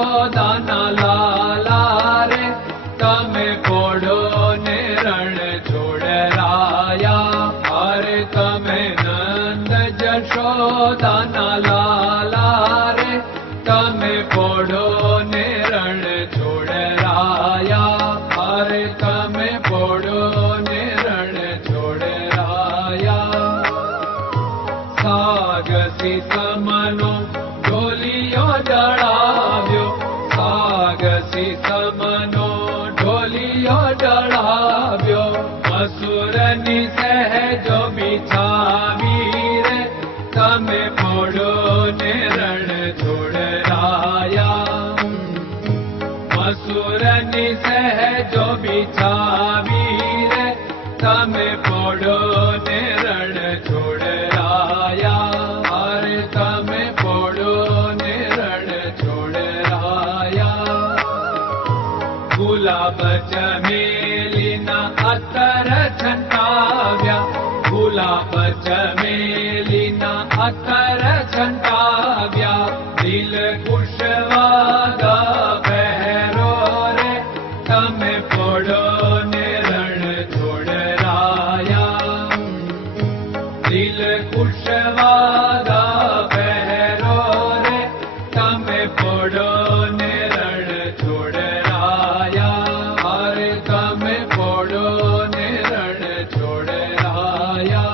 જશોદાના લાલા રે તમે પોડો ને રણ છોડરાયા. અરે તમે નંદ જશોદાના લાલા રે તમે પોડો ને રણ છોડરાયા. અરે તમે પોડો ને રણ છોડરાયા. સાગસી સમનો ઢોલિયો ડળાવ્યો, સાગસી સમનો ઢોલિયો ડળાવ્યો. મસૂરની સહેજો બિછાવી રે તમે પોડો ને રણ છોડરાયા. મસૂરની સહેજો બિછાવી રે તમે પોડો ને રણ છોડરાયા. અરે તમે પોડો ને રણ છોડરાયા. ગુલાબ ચમેલીના અત્તર છંટાવ્યા, ગુલાબ ચમેલીના અત્તર છંટાવ્યા. દિલ કુશવાદા પહેરો રે તમે પોડો ને રણ છોડરાયા. દિલ કુશવાદા પહેરો રે તમે પોડો ને રણ છોડરાયા. અરે તમે પોડો ને રણ છોડરાયા.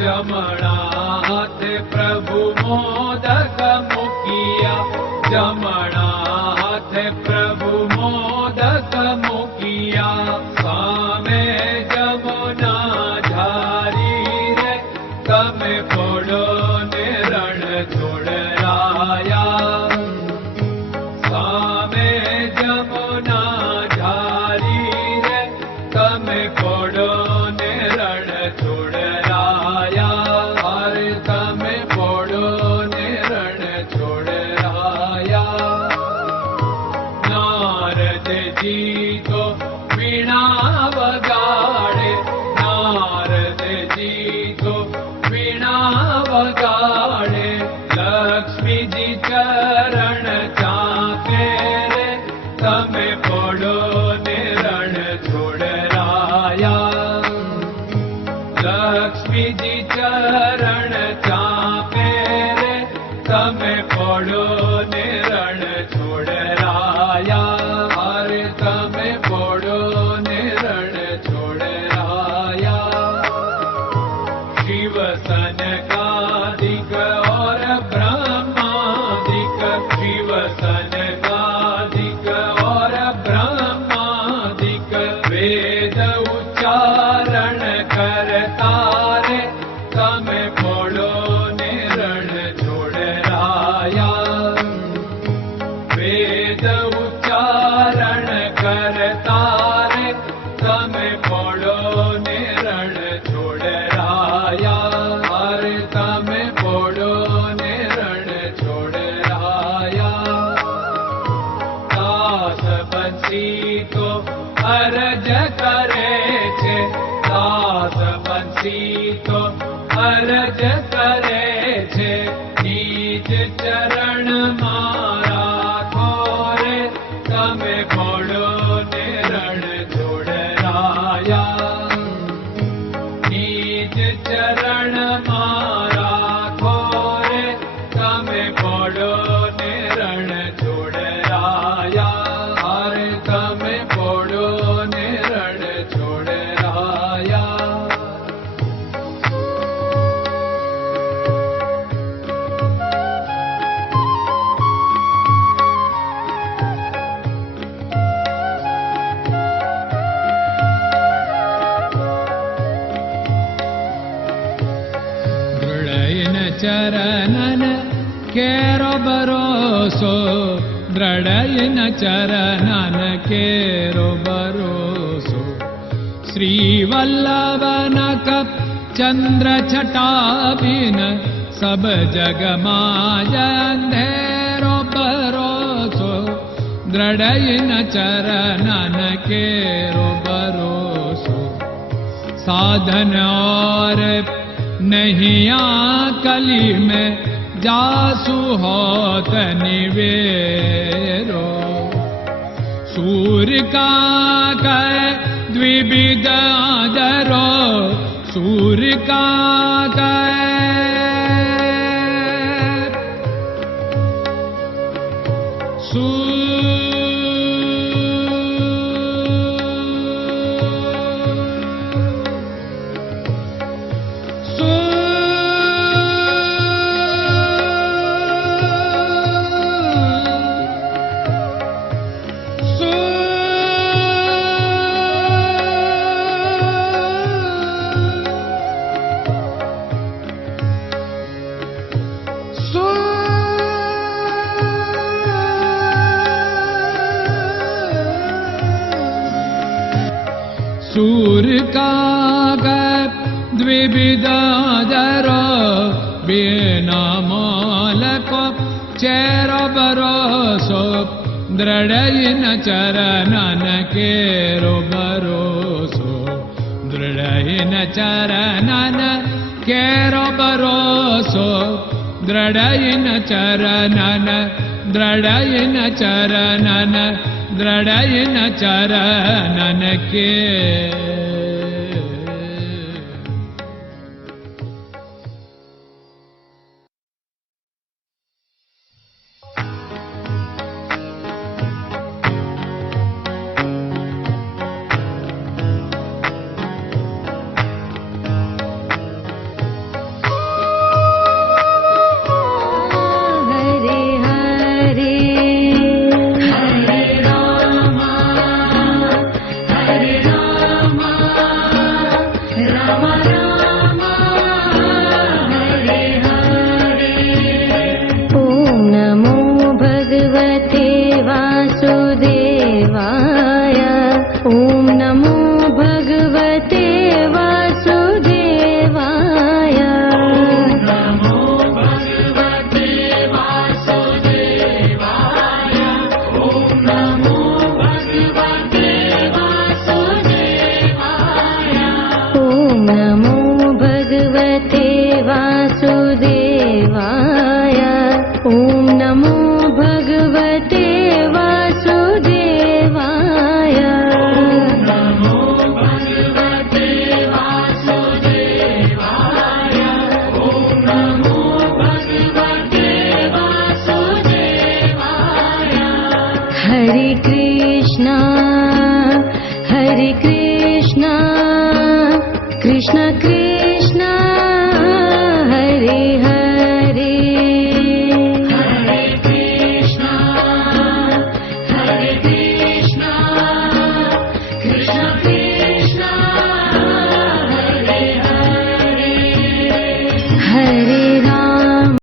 જમણા હાથે પ્રભુ મોદક મૂકિયા, જમણા હાથે પ્રભુ મોદક મૂકિયા. સામે જમુના ઝારી રે તમે પોડો ને રણ છોડરાયા. સામે જમુના ઝારી રે તમે પોડો ને રણ છોડરાયા. અરે તમે પોડો ને રણ છોડરાયા. નારદજી તો વીણા વગાડે, નારદજી તો વીણા વગાડે. લક્ષ્મીજી ચરણ ચાકે રે તમે પોડો ને રણ છોડરાયા. લક્ષ્મીજી ચરણ ચાપે રે તમે પોડો ને રણ છોડરાયા. અરે તમે પોડો ને રણ છોડરાયા. શિવ સનકાદિક और ब्रह्मादिक, शिव सनकादिक और ब्रह्मादिक. वेद उच्चारण करता रे તમે પોડો ને રણ છોડરાયા. વેદ ઉચ્ચારણ કરતા રે તમે પોડો ને રણ છોડરાયા. અરે તમે પોડો ને રણ છોડરાયા. દાસ બંસી તો અરજ કરે છે, દાસ બંસી તો અરજ કરે છે. નીચ ચરણ મારા ખોરે તમે પોડો ને રણ છોડરાયા. નીચ ચરણ મારા ખોરે તમે પોડો ને રણ છોડરાયા. અરે તમે પોડો ને રણ છોડરાયા. ચરણન કેરો ભરોસો, દ્રઢયન ચરણન કેરો ભરોસો. શ્રી વલ્લભન કપ ચંદ્ર છટાબિન સબ જગમાં અંધેરો ભરોસો. દ્રઢયન ચરણન કેરો ભરોસો. साधन और नहीं कली में जासु होत निवेरो सूर्य का कै द्विविध आदरो सूर्य का सूर्य का द्विविधादर बिना मालको चेर भरोसो दृढ़ चरणन केरो भरोसो दृढ़ चरणन केरो भरोसो दृढ़ चरणन दृढ़ चरणन दृढ़ चरणन के Krishna Krishna